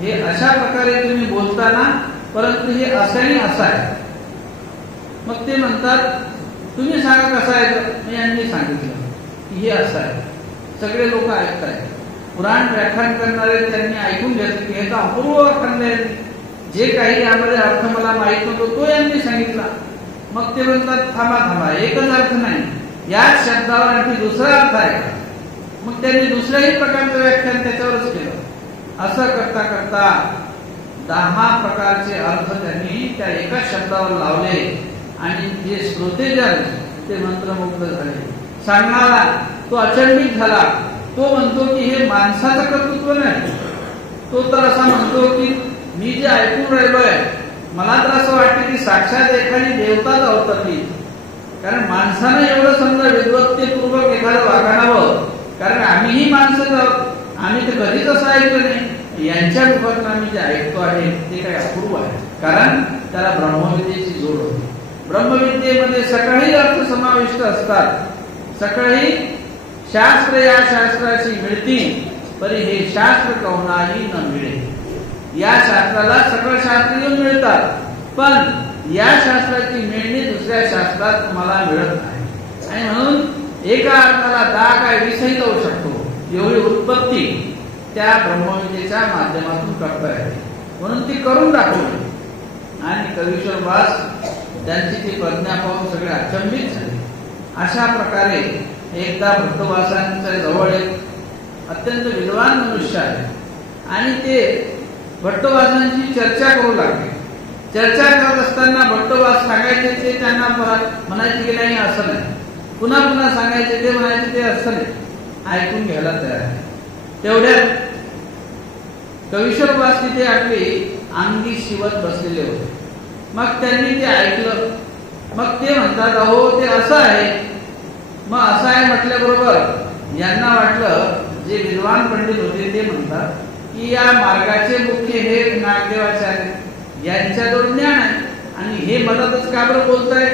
हे अशा प्रकारे तुम्ही बोलताना, परंतु हे असंही असं आहे. मग ते म्हणतात तुम्ही सांगा कसं आहे. मी यांनी सांगितलं की हे असं आहे. सगळे लोक ऐकत आहेत. पुराण व्याख्यान करणारे त्यांनी ऐकून घेतलं की हे तर अपूर्व खंड आहे. जे काही यामध्ये अर्थ मला माहित नव्हतो तो यांनी सांगितला. मग ते म्हणतात थांबा थांबा, एकच अर्थ नाही, याच शब्दावर आणखी दुसरा अर्थ आहे. मग त्यांनी दुसऱ्याही प्रकारचं व्याख्यान त्याच्यावरच केलं. असं करता करता 10 प्रकारचे अर्थ त्यांनी त्या एकाच शब्दावर लावले आणि जे श्रोतेजन ते मंत्रमुग्ध झाले. सांगणारा तो अचंबित झाला. तो म्हणतो की हे माणसाचं कर्तृत्व नाही. तो तर असा म्हणतो की मी जे ऐकून राहिलोय, मला तर असं वाटतं की साक्षात एखादी देवताच अवतरली. कारण माणसानं एवढं समजा विद्वत्तेपूर्वक एखादं वागावं, कारण आम्हीही माणसंच आहोत. आम्ही तर कधीच असं ऐकलं नाही. यांच्या रूपात आम्ही जे ऐकतो आहे ते काही अपूर्व आहे. कारण त्याला ब्रह्मविद्येची जोड होती. ब्रह्मविद्येमध्ये सकाळी अर्थ समाविष्ट असतात. सकाळी शास्त्र या शास्त्राची मिळती, परी हे शास्त्र कोणाही न मिळे. या शास्त्राला सकळ शास्त्र येऊन मिळतात, पण या शास्त्राची मिळणी दुसऱ्या शास्त्रात तुम्हाला मिळत नाही. आणि म्हणून एका अर्थाला 10 काय 20ही जाऊ शकतो, एवढी उत्पत्ती त्या ब्रह्मविद्येच्या माध्यमातून करता येते. म्हणून ती करून दाखवली. आणि कवीश्वर भास त्यांची ती प्रज्ञा पाहून सगळे अचंबित झाले. अशा प्रकारे एकदा भट्टवासांच्या जवळ एक अत्यंत विद्वान मनुष्य आहे आणि ते भट्टवासांची चर्चा करू लागले. चर्चा करत असताना भट्टवास सांगायचे ते त्यांना म्हणायचे की नाही असं नाही, पुन्हा पुन्हा सांगायचे ते म्हणायचे ते असं नाही. ऐकून घ्यायला तयार आहे. तेवढ्यात कवीश्वरवास तिथे आपली अंगी शिवत बसलेले होते. मग त्यांनी ते ऐकलं. मग ते म्हणतात अहो ते असं आहे. मग असं आहे म्हटल्याबरोबर यांना वाटलं, जे विद्वान पंडित होते ते म्हणतात की या मार्गाचे मुख्य हे नागदेवाचार्य, यांच्याजवळ ज्ञान आहे आणि हे मधातच का बरं बोलताय.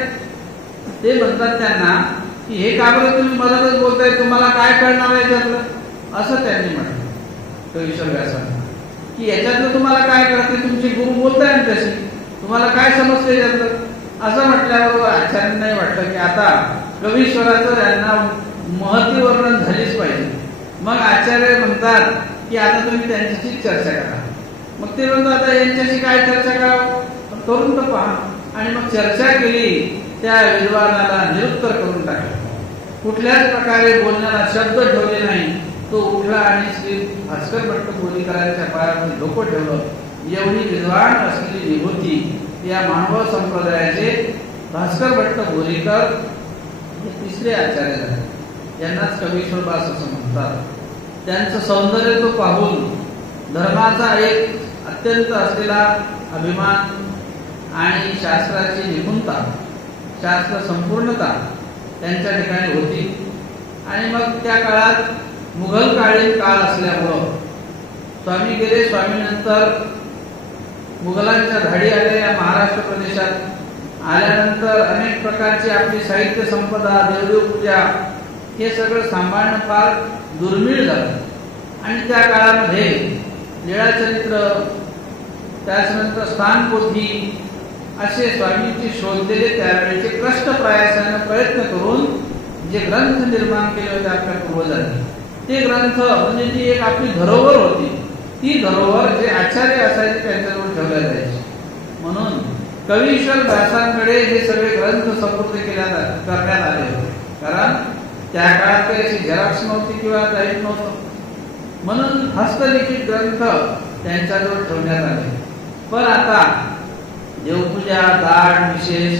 ते म्हणतात त्यांना की हे का बरं तुम्ही मधातच बोलताय, तुम्हाला काय कळणार आहे याच्यातलं. असं त्यांनी म्हटलं कवीश्वर व्यासांना की याच्यातलं तुम्हाला काय कळते, तुमचे गुरु बोलताय ना तसे, तुम्हाला काय समजते याच्यातलं. असं म्हटल्याबरोबर आचार्यांनाही वाटलं की आता कवीश्वराचं त्यांना महती वर्णन झालीच पाहिजे. मग आचार्य म्हणतात की आता तुम्ही त्यांच्याशी चर्चा करा. मग ते म्हणतात आता यांच्याशी काय चर्चा करावं, करून तर पहा. आणि मग चर्चा केली. त्या विद्वानाला निरुत्तर करून टाकलं. कुठल्याच प्रकारे बोलण्याला शब्द ठेवले नाही. तो उठला आणि श्री भास्कर भट्ट बोरीकरांच्या पायामध्ये डोकं ठेवलं. एवढी विद्वान असलेली विभूती या मानव संप्रदायाचे भास्कर भट्ट बोरीकर हे तिसरे आचार्य झाले. यांनाच कवीश्वर भास असं म्हणतात. त्यांचं सौंदर्य तो पाहून धर्माचा एक अत्यंत असलेला अभिमान आणि शास्त्राची निपुणता, शास्त्र संपूर्णता त्यांच्या ठिकाणी होती. आणि मग त्या काळात मुघल काळीन काळ असल्यामुळं स्वामी गेले. स्वामीनंतर मुघलांच्या धाडी आल्या या महाराष्ट्र प्रदेशात. आल्यानंतर अनेक प्रकारची आपली साहित्य संपदा, देवदेव पूजा हे सगळं सांभाळणं फार दुर्मिळ झालं. आणि त्या काळामध्ये लीळाचरित्र, त्याच्यानंतर स्थानपोथी असे स्वामींची शोधलेले त्यावेळेचे कष्ट प्रयासाने प्रयत्न करून जे ग्रंथ निर्माण केले होते आपल्या पूर्वजांनी, ते ग्रंथ म्हणजे जी एक आपली धरोहर होती, ती धरोहर जे आचार्य असायचे त्यांच्याजवळ ठेवल्या जायची. म्हणून कवीश्वर व्यासांकडे हे सगळे ग्रंथ सुपूर्द करण्यात आले होते. कारण त्या काळात काही अशी झेरॉक्स नव्हती किंवा टाईप नव्हतं. म्हणून हस्तलिखित ग्रंथ त्यांच्याजवळ ठेवण्यात आले. पण आता देवपूजा, दाढ, विशेष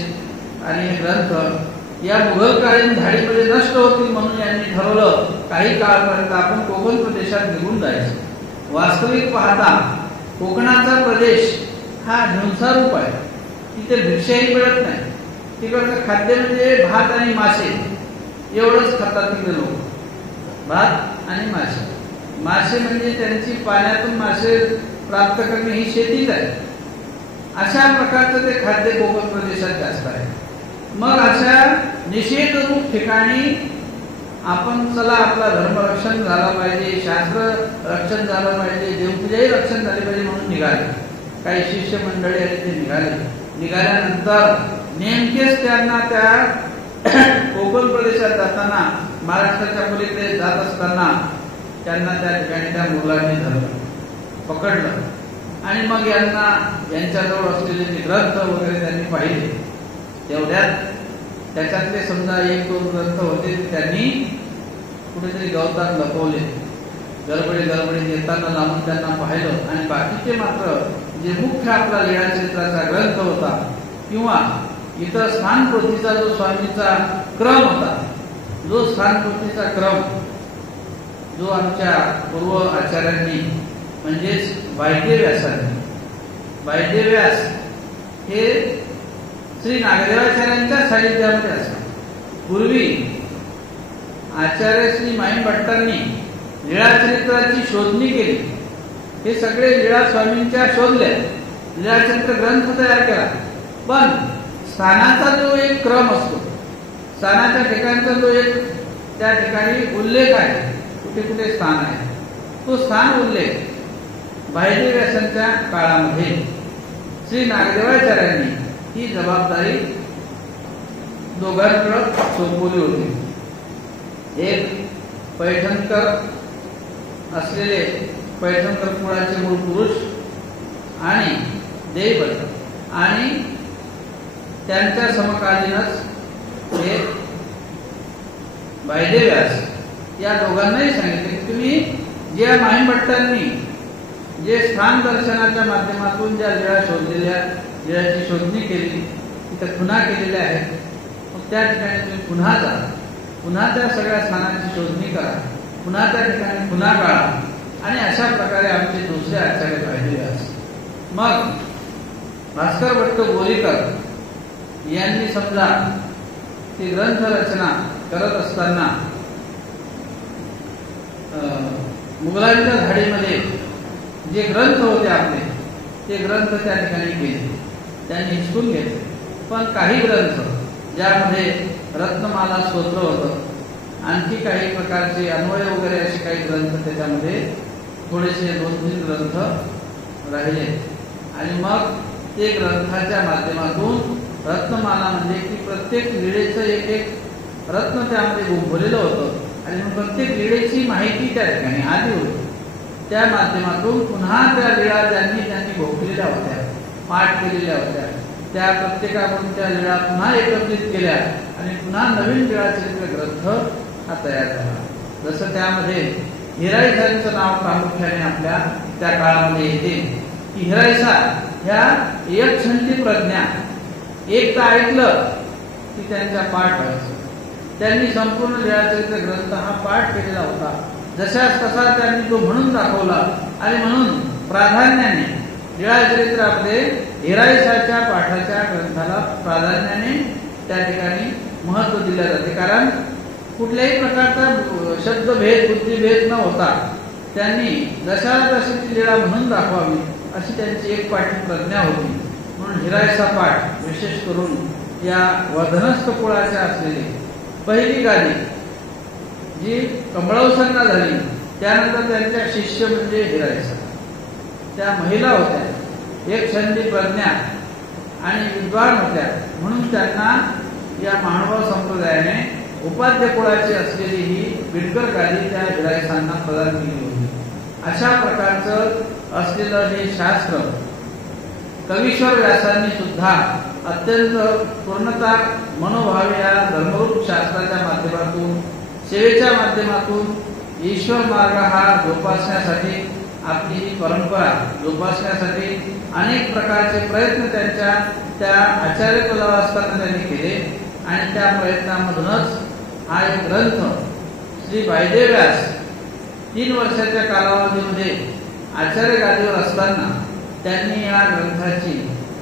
आणि हे ग्रंथ या मुघलकालीन धाडीमध्ये नष्ट होतील. म्हणून यांनी ठरवलं काही काळापर्यंत आपण कोकण प्रदेशात निघून जायचं. वास्तविक पाहता कोकणाचा प्रदेश हा हिंसारूप आहे. तिथे भिक्षाही मिळत नाही. तिकडचं खाद्य म्हणजे भात आणि मासे एवढंच खातात तिकडे लोक. भात आणि मासे. मासे म्हणजे त्यांची पाण्यातून मासे प्राप्त करणे ही शेतीच आहे. अशा प्रकारचं ते खाद्य कोकण प्रदेशात जास्त आहे. मग अशा निषेधरूप ठिकाणी आपण चला आपला धर्म रक्षण झालं पाहिजे, शास्त्र रक्षण झालं पाहिजे, देवपूजाही रक्षण झाली पाहिजे म्हणून निघाले. काही शिष्य मंडळी आले, ते निघाले. निघाल्यानंतर नेमकेच त्यांना त्या कोकण प्रदेशात जाताना, महाराष्ट्राच्या पलीकडे जात असताना त्यांना त्या ठिकाणी त्या मुलांनी धरलं, पकडलं. आणि मग यांच्याजवळ असलेले जे ग्रंथ वगैरे त्यांनी पाहिले. तेवढ्यात त्याच्यातले समजा 1-2 ग्रंथ होते, त्यांनी कुठेतरी गवतात लपवले. गडबडी येताना लावून त्यांना पाहिलं. आणि बाकीचे मात्र जे मुख्य आपला लीळाचरित्राचा ग्रंथ होता किंवा इतर स्थानपोथीचा जो स्वामींचा क्रम होता, जो स्थानपोथीचा क्रम जो आमच्या पूर्व आचार्यांनी म्हणजेच वायदेव्यासांनी, वायदेव्यास हे श्री नागदेवाचार्यांच्या साहित्यामध्ये असतात. पूर्वी आचार्य श्री माईम भट्टांनी लीळाचरित्राची शोधणी केली. हे सगळे लीळा स्वामींच्या शोधल्या, लीळाचरित्र ग्रंथ तयार केला. पण स्थानाचा जो एक क्रम असतो, स्थानाच्या ठिकाणचा जो एक त्या ठिकाणी उल्लेख आहे, कुठे कुठे स्थान आहे, तो स्थान उल्लेख वायदेव्यासांच्या काळामध्ये श्री नागदेवाचार्यांनी ही जबाबदारी दोघांकडे सोपवली होती. एक पैठणकर असलेले पैठणकर कुळाचे मूळ पुरुष आणि देवभट्ट आणि त्यांच्या समकालीनच हे वायदेव्यास, या दोघांनाही सांगितले की तुम्ही ज्या माईम भट्टांनी जे स्थान दर्शनाच्या माध्यमातून ज्या लीळा शोधलेल्या, लीळाची शोधणी केली, तिथे खुणा केलेल्या आहेत, मग त्या ठिकाणी तुम्ही पुन्हा जा, पुन्हा त्या सगळ्या स्थानांची शोधणी करा, पुन्हा त्या ठिकाणी खुणा काढा. आणि अशा प्रकारे आमचे दुसरे आचार्य पाहिजे. मग भास्कर भट्ट गोरीकर यांनी समजा ती ग्रंथ रचना करत असताना मुघलांच्या धाडीमध्ये जे ग्रंथ होते आपले, ते ग्रंथ त्या ठिकाणी केले, त्यांनी हिसकून घेतले. पण काही ग्रंथ ज्यामध्ये रत्नमाला स्तोत्र होतं, आणखी काही प्रकारचे अन्वय वगैरे असे काही ग्रंथ त्याच्यामध्ये थोडेसे 2-3 ग्रंथ राहिले. आणि मग ते ग्रंथाच्या माध्यमातून रत्नमाला म्हणजे की प्रत्येक लीळेचं एक रत्न त्यामध्ये गुंफलेलं होतं. आणि मग प्रत्येक लीळेची माहिती त्या ठिकाणी आली होती. त्या माध्यमातून पुन्हा त्या लीळा त्यांनी भोगलेल्या होत्या, पाठ केलेल्या होत्या, त्या प्रत्येकाकडून त्या लीळा पुन्हा एकत्रित केल्या आणि पुन्हा नवीन लीळाचरित्र ग्रंथ हा तयार झाला. जसं त्यामध्ये हिराईसांचं नाव प्रामुख्याने आपल्या त्या काळामध्ये येते की हिराईसा ह्या एकछंदी प्रज्ञा, एकदा ऐकलं की त्यांचा पाठ व्हायचा. त्यांनी संपूर्ण लीळाचरित्र ग्रंथ हा पाठ केलेला होता. जशाच तसा त्यांनी तो म्हणून दाखवला आणि म्हणून प्राधान्याने लीळाचरित्रामध्ये हिराईसाच्या पाठाच्या ग्रंथाला प्राधान्याने त्या ठिकाणी महत्व दिले जाते. कारण कुठल्याही प्रकारचा शब्दभेद बुद्धिभेद न होता त्यांनी जशाला तशी ती लीळा म्हणून दाखवावी अशी त्यांची एक पाठी प्रज्ञा होती. म्हणून हिराईसा पाठ विशेष करून या वर्धनस्थ कुळाच्या असलेली पहिली गादी जी कमळावसंना झाली त्यानंतर त्यांच्या शिष्य म्हणजे हिराईसा त्या महिला होत्या, एक छंदी प्रज्ञा आणि विद्वान होत्या. म्हणून त्यांना या महानुभाव संप्रदायाने उपाध्य कुळाची असलेली ही बिडकर गादी त्या हिराईसांना प्रदान केली होती. अशा प्रकारचं असलेलं हे शास्त्र कवीश्वर व्यासांनी सुद्धा अत्यंत पूर्णता मनोभावे या धर्मरूप शास्त्राच्या माध्यमातून सेवेच्या माध्यमातून ईश्वर मार्ग हा जोपासण्यासाठी आपली ही परंपरा जोपासण्यासाठी अनेक प्रकारचे प्रयत्न त्यांच्या त्या आचार्य पदावर असताना त्यांनी केले. आणि त्या प्रयत्नामधूनच हा एक ग्रंथ श्री वायदेव व्यास 3 वर्षाच्या कालावधीमध्ये आचार्य गादीवर असताना त्यांनी या ग्रंथाची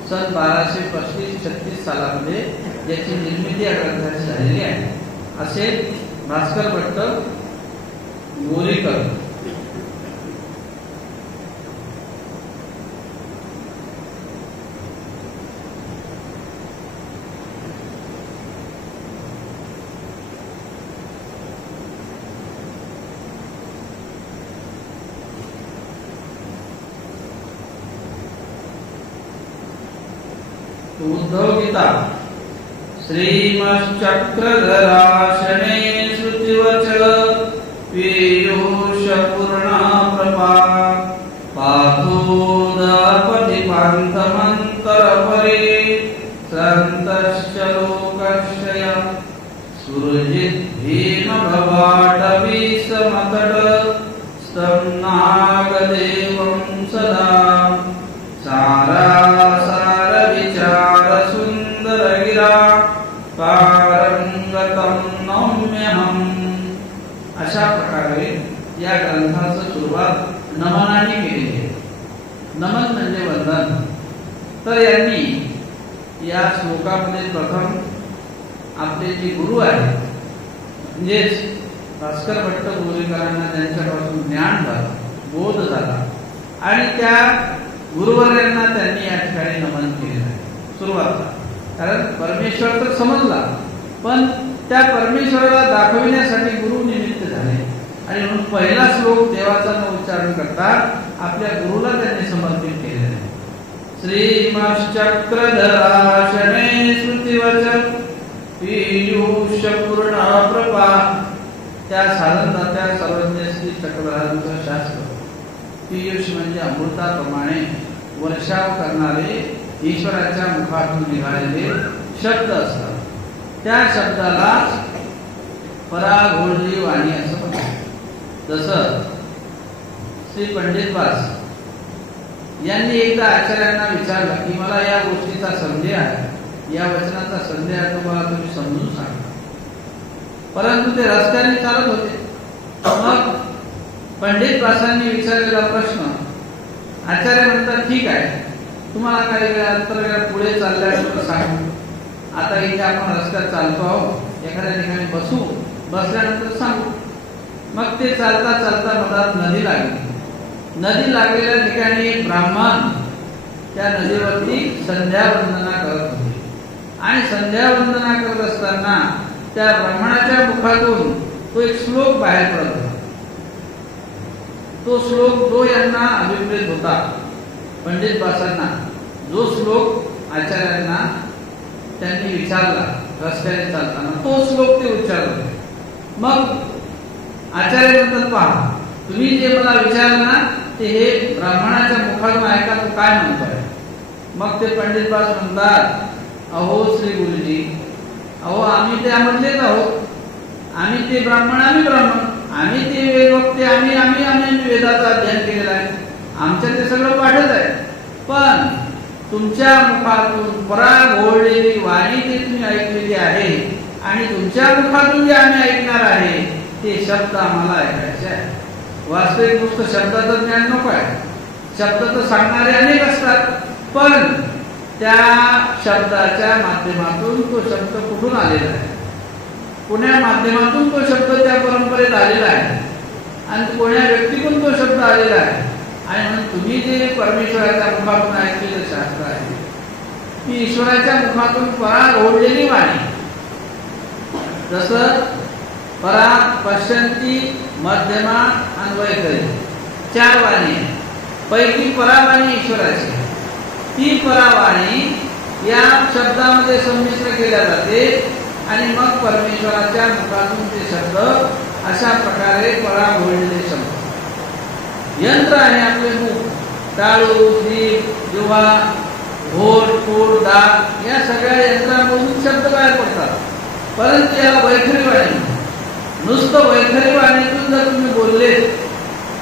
सन 1235-36 सालामध्ये याची निर्मिती या ग्रंथाची झालेली आहे असे भास्कर भट्ट गोरीकर उद्धव गीता श्रीमश्चक्रधराशने श्रुतिवच पीयूष पूर्णा प्रभा पाथोदपति पान्थमन्तरपरे सन्तश्च लोकश्चय सुरजित भीम भवाटवी समतट स्तम्नागदेवं सदा सारासार विचार सुंदर गिरा पारंगतम नम्यहम. अशा प्रकारे या ग्रंथाचं सुरुवात नमनाने केली आहे. नमन म्हणजे वंदन. तर यांनी या श्लोकामध्ये प्रथम आपले जे गुरु आहेत म्हणजेच भास्कर भट्ट गोरीकरांना त्यांच्यापासून ज्ञान झालं, बोध झाला आणि त्या गुरुवर्यांना त्यांनी या ठिकाणी नमन केलेलं आहे सुरुवातीला. कारण परमेश्वर तर समजला पण त्या परमेश्वराला दाखविण्यासाठी गुरु निमित्त झाले आणि म्हणून पहिला श्लोक देवाचा न उच्चारण करता आपल्या गुरुला त्यांनी समर्पित केलेला आहे. श्रीमश्चक्रधराशने श्रुतिवच पीयूष पूर्ण प्रभा. त्या साधनदात्या सर्वज्ञ श्री चक्रधरांचं शास्त्र पीयूष म्हणजे अमृताप्रमाणे वर्षाव करणारे ईश्वराच्या मुखातून निघालेले शब्द असतात. त्या शब्दाला पराघोळली वाणी असं म्हणतात. जसं श्री पंडित वास यांनी एकदा आचार्यांना विचारलं की मला या गोष्टीचा संदेह आहे, या वचनाचा संदेह आहे, तुम्हाला तुम्ही समजून सांगा. परंतु ते रस्त्याने चालत होते. मग पंडित वासांनी विचारलेला प्रश्न आचार्य म्हणतात ठीक आहे, तुम्हाला काही वेळा पुढे चालल्यानंतर सांगू. आता इथे आपण रस्त्यात चालतो आहोत, एखाद्या ठिकाणी बसू, बसल्यानंतर सांगू. मग ते चालता चालता मधात नदी लागली. नदी लागलेल्या ठिकाणी एक ब्राह्मण त्या नदीवरती संध्यावंदना करत होते आणि संध्यावंदना करत असताना त्या ब्राह्मणाच्या मुखातून तो एक श्लोक बाहेर पडत होता. तो श्लोक जो यांना अभिप्रेत होता पंडित वासांना, जो श्लोक आचार्यांना त्यांनी विचारला रस्त्याने चालताना, तो श्लोक ते उच्चारत होते. मग आचार्य म्हणतात पहा, तुम्ही जे मला विचारलं ना ते हे ब्राह्मणाच्या मुखातून ऐका, तो काय म्हणतोय. मग ते पंडित वास म्हणतात अहो श्री गुरुजी, अहो आम्ही त्यामधलेच आहोत, आम्ही ते ब्राह्मण, आम्ही ब्राह्मण, आम्ही ते वेदवक्ते, आम्ही वेदाचा अध्ययन केलेला आहे, आमच्या ते सगळं पाठच आहे. पण तुमच्या मुखातून पराघोळलेली वाणी जी तुम्ही ऐकलेली आहे आणि तुमच्या मुखातून जे आम्ही ऐकणार आहे ते शब्द आम्हाला ऐकायचे आहे. वास्तविक नुसतं शब्दाचं ज्ञान नको आहे. शब्द तर सांगणारे अनेक असतात, पण त्या शब्दाच्या माध्यमातून तो शब्द कुठून आलेला आहे, कोण्या माध्यमातून तो शब्द त्या परंपरेत आलेला आहे आणि कोण्या व्यक्तीकडून तो शब्द आलेला आहे. आणि म्हणून तुम्ही जे परमेश्वराच्या मुखातून ऐकलेलं शास्त्र आहे ती ईश्वराच्या मुखातून परा ओढलेली वाणी. जसं परा, पश्यंती, मध्यमा आणि वैखरी 4 वाणी आहे. पैकी परावाणी ईश्वराची, ती परावाणी या शब्दामध्ये संमिश्र केल्या जाते आणि मग परमेश्वराच्या मुखातून ते शब्द अशा प्रकारे परा ओढलेले शब्द. यंत्र आहे आपले मुख, टाळू, जीभ, जिव्हा, होठ, पोट, दात या सगळ्या यंत्रांमधून शब्द बाहेर पडतात. परंतु याला वैखरी वाणी. नुसतं वैखरी वाणीतून जर तुम्ही बोलले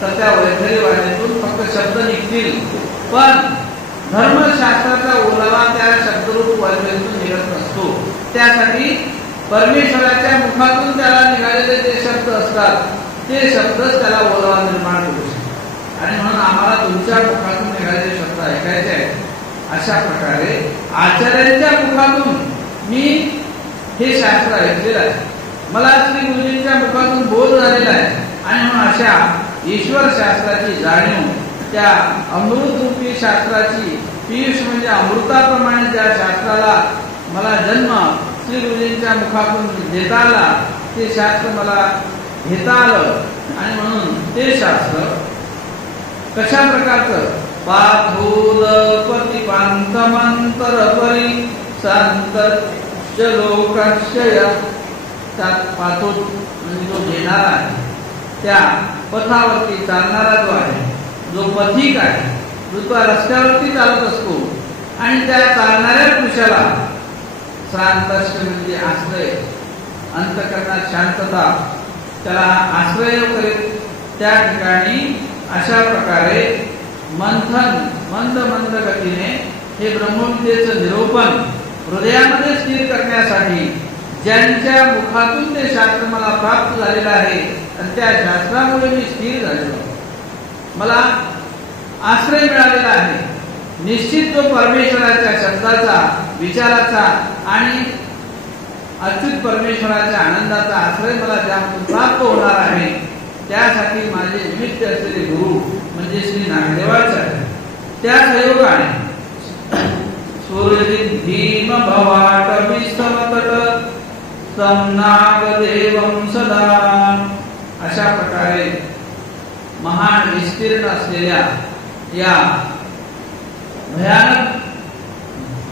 तर त्या वैखरी वाणीतून फक्त शब्द निघतील, पण धर्मशास्त्राचा ओलावा त्या शब्दरूप वैखरीतून निघत नसतो. त्यासाठी परमेश्वराच्या मुखातून त्याला निघालेले जे शब्द असतात ते शब्दच त्याला ओलावा निर्माण करू शकतात. आणि म्हणून आम्हाला तुमच्या मुखातून निघालेले शब्द ऐकायचे आहेत. अशा प्रकारे आचार्यांच्या मुखातून मी हे शास्त्र ऐकलेलं आहे, मला श्री गुरुजींच्या मुखातून बोध झालेला आहे. आणि म्हणून अशा ईश्वर शास्त्राची जाणीव, त्या अमृतरूपी शास्त्राची, पीयूष म्हणजे अमृताप्रमाणे ज्या शास्त्राला मला जन्म श्री गुरुजींच्या मुखातून देता आला, ते शास्त्र मला घेता आलं. आणि म्हणून ते शास्त्र कशा प्रकारचं, पाथूल प्रतिपांतमंतर परी संत लोकाश्रय. त्यात पाथूल म्हणजे जो घेणारा आहे, त्या पथावरती चालणारा जो आहे, जो पथिक आहे, जो त्या रस्त्यावरती चालत असतो आणि त्या चालणाऱ्या पुरुषाला श्रांतश्च म्हणजे आश्रय, अंतःकरणात शांतता, त्याला आश्रय करीत त्या ठिकाणी अशा प्रकारे मंथन मंद मंद गतीने हे ब्रह्मविद्येचं निरूपण हृदयामध्ये स्थिर करण्यासाठी ज्यांच्या मुखातून ते शास्त्र मला प्राप्त झालेलं आहे आणि त्या शास्त्रामुळे मी स्थिर झालेलो, मला आश्रय मिळालेला आहे. निश्चित तो परमेश्वराच्या शब्दाचा, विचाराचा आणि अच्युत परमेश्वराच्या आनंदाचा आश्रय मला ज्यामधून प्राप्त होणार आहे. त्यासाठी माझे निमित्त असलेले गुरु म्हणजे श्री नागदेवाचार्य, त्या सहयोगाने सूर्यजित भीम भवाटवी समतट संनागदेवं सदा अशा प्रकारे महान विस्तीर्ण असलेल्या या भयानक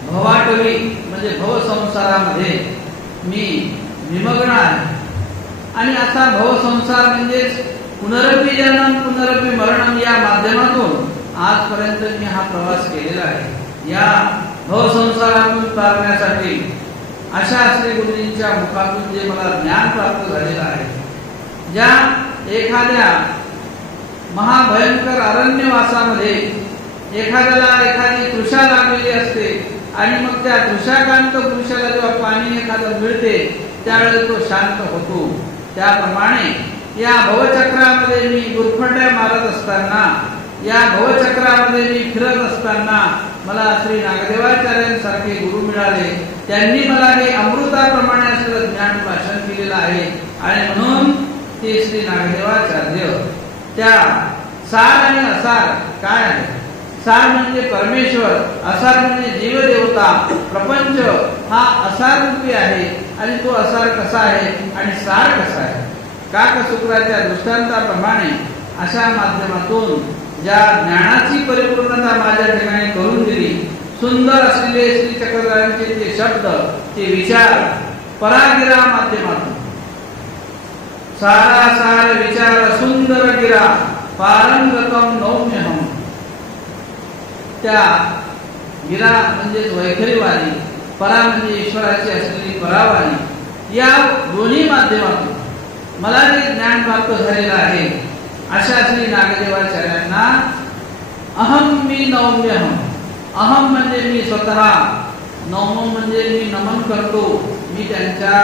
भवाटवी म्हणजे भवसंसारामध्ये मी निमग्न आहे. आणि असा भवसंसार म्हणजे पुनरपी जन्म पुनरपी मरणम या माध्यमातून आजपर्यंत मी हा प्रवास केलेला आहे. या भवसंसारातून तारण्यासाठी अशा श्री गुरुजींच्या मुखातून जे मला ज्ञान प्राप्त झालेलं आहे, ज्या एखाद्या महाभयंकर अरण्यवासामध्ये एखाद्याला एखादी तृषा लागलेली असते आणि मग त्या तृषाकांत पुरुषाला जेव्हा पाणी एखादं मिळते त्यावेळेस तो शांत होतो. त्याप्रमाणे या भवचक्रामध्ये मी गुरफंड्या मारत असताना, या भवचक्रामध्ये मी फिरत असताना मला श्री नागदेवाचार्यांसारखे गुरु मिळाले. त्यांनी मला हे अमृताप्रमाणे असलेलं ज्ञान भाषण केलेलं आहे. आणि म्हणून ते श्री नागदेवाचार्य त्या सार आणि असार काय आहे. सार म्हणजे परमेश्वर, असार म्हणजे जीवदेवता, प्रपंच हा असार रूपी आहे. आणि तो असार कसा आहे आणि सार कसा आहे, काकसूत्राच्या दृष्टांताप्रमाणे अशा माध्यमातून ज्या ज्ञानाची परिपूर्णता माझ्या ठिकाणी करून दिली, सुंदर असलेले श्री चक्रधरांचे ते शब्द, ते विचार परागिरा माध्यमातून सारा सार विचार सुंदर गिरा पारंगतम नौम्यहम. त्या गिरा म्हणजे वैखरी वाणी, परा म्हणजे ईश्वराची असलेली परावाणी, या दोन्ही माध्यमातून मला जे ज्ञान प्राप्त झालेलं आहे अशा श्री नागदेवाचार्यांना अहम मी नौम्यहम. अहम म्हणजे मी स्वतः, नौम म्हणजे मी नमन करतो, मी त्यांच्या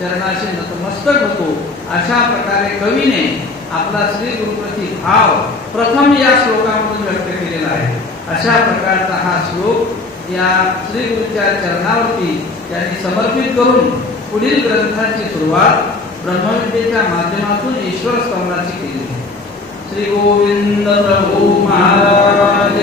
चरणाशी नतमस्तक होतो. अशा प्रकारे कवीने आपला श्री गुरुप्रती भाव प्रथम या श्लोकामधून व्यक्त केलेला आहे. अशा प्रकारचा हा श्लोक या श्री गुरुच्या चरणावरती त्यांनी समर्पित करून पुढील ग्रंथाची सुरुवात ब्रह्मविद्येच्या माध्यमातून ईश्वर स्तवनाची केली. श्री गोविंद प्रभू महाराज